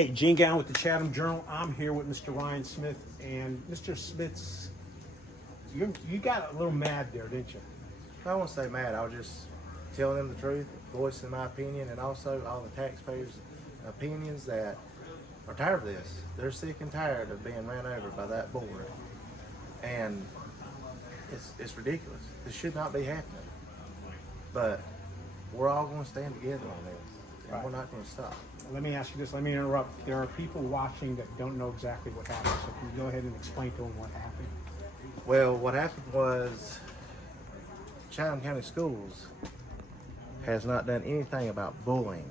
Hey, Gene Galin with the Chatham Journal. I'm here with Mr. Ryne Smith, and Mr. Smith's, you got a little mad there, didn't you? I won't say mad. I was just telling them the truth, voicing my opinion, and also all the taxpayers' opinions that are tired of this. They're sick and tired of being ran over by that board, and it's ridiculous. This should not be happening. But we're all going to stand together on this, and we're not going to stop. Let me ask you this. Let me interrupt. There are people watching that don't know exactly what happened. So can you go ahead and explain to them what happened? Well, what happened was Chatham County Schools has not done anything about bullying.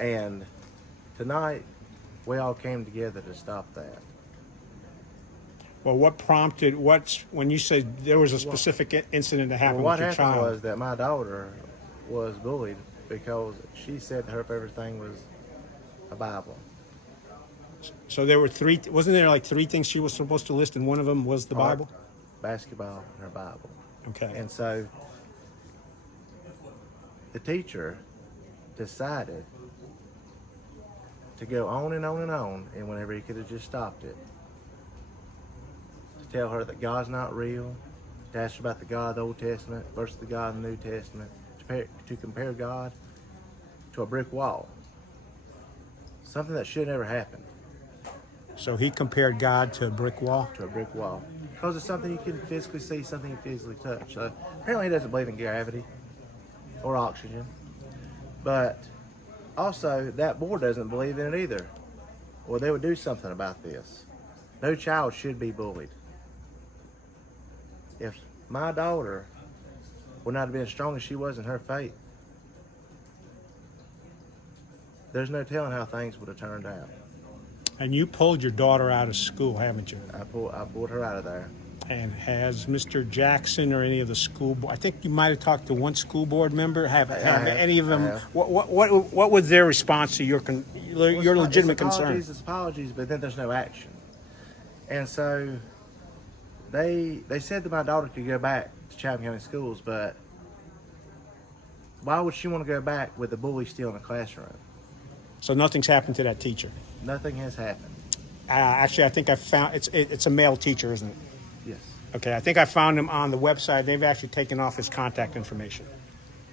And tonight, we all came together to stop that. Well, what prompted, when you said there was a specific incident that happened Well, with your what happened child? was that my daughter was bullied because she said to her everything was a Bible. So there were wasn't there like three things she was supposed to list, and one of them was the Art, Bible? Basketball, and her Bible. Okay. And so the teacher decided to go on and on and on, and whenever he could have just stopped it, to tell her that God's not real, to ask her about the God of the Old Testament versus the God of the New Testament, to compare God to a brick wall. Something that should never happen. So he compared God to a brick wall? To a brick wall. Because it's something you can physically see, something you can physically touch. So apparently he doesn't believe in gravity or oxygen. But also, that board doesn't believe in it either. Well, they would do something about this. No child should be bullied. If my daughter would not have been as strong as she was in her faith, there's no telling how things would have turned out. And you pulled your daughter out of school, haven't you? I pulled her out of there. And has Mr. Jackson or any of the school board? I think you might have talked to one school board member. Have any of them? What was their response to your legitimate concern? It's apologies, but then there's no action. And so they said that my daughter could go back to Chatham County Schools, but why would she want to go back with the bully still in the classroom? So nothing's happened to that teacher. Nothing has happened. Actually, I think I found it's a male teacher, isn't it? Yes. Okay, I think I found him on the website. They've actually taken off his contact information.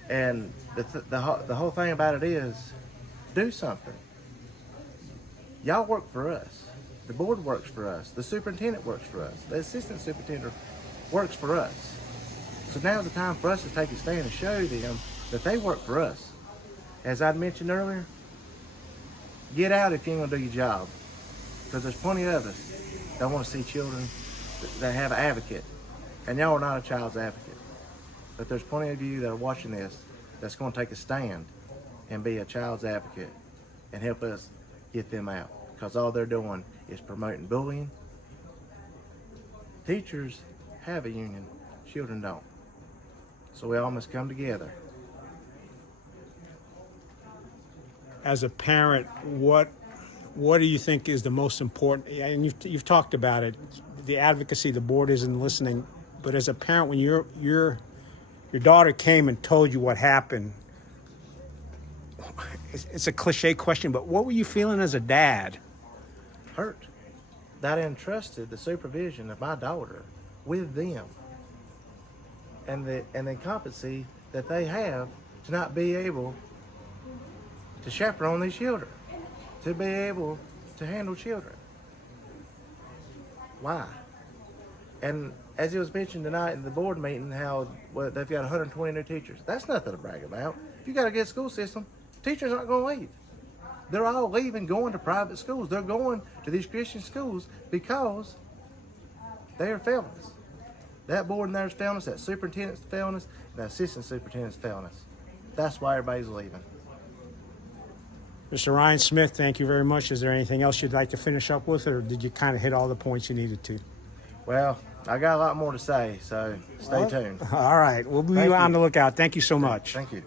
And the whole thing about it is, do something. Y'all work for us. The board works for us. The superintendent works for us. The assistant superintendent works for us. So now's the time for us to take a stand and show them that they work for us. As I mentioned earlier, get out if you ain't gonna do your job. Because there's plenty of us that want to see children that have an advocate. And y'all are not a child's advocate. But there's plenty of you that are watching this that's going to take a stand and be a child's advocate and help us get them out. Because all they're doing is promoting bullying. Teachers have a union, children don't. So we all must come together. As a parent, what do you think is the most important? And you've talked about it, the advocacy. The board isn't listening, but as a parent, when your daughter came and told you what happened, it's a cliche question, but what were you feeling as a dad? Hurt that I entrusted the supervision of my daughter with them, and the incompetency that they have to not be able to chaperone these children, to be able to handle children. Why? And as it was mentioned tonight in the board meeting, how they've got 120 new teachers. That's nothing to brag about. If you got a good school system, teachers aren't going to leave. They're all leaving, going to private schools. They're going to these Christian schools because they are failing us. That board in there is failing us, that superintendent's failing us, and that assistant superintendent's failing us. That's why everybody's leaving. Mr. Ryne Smith, thank you very much. Is there anything else you'd like to finish up with, or did you kind of hit all the points you needed to? Well, I got a lot more to say, so stay tuned. All right. We'll be on the lookout. Thank you so much. Thank you.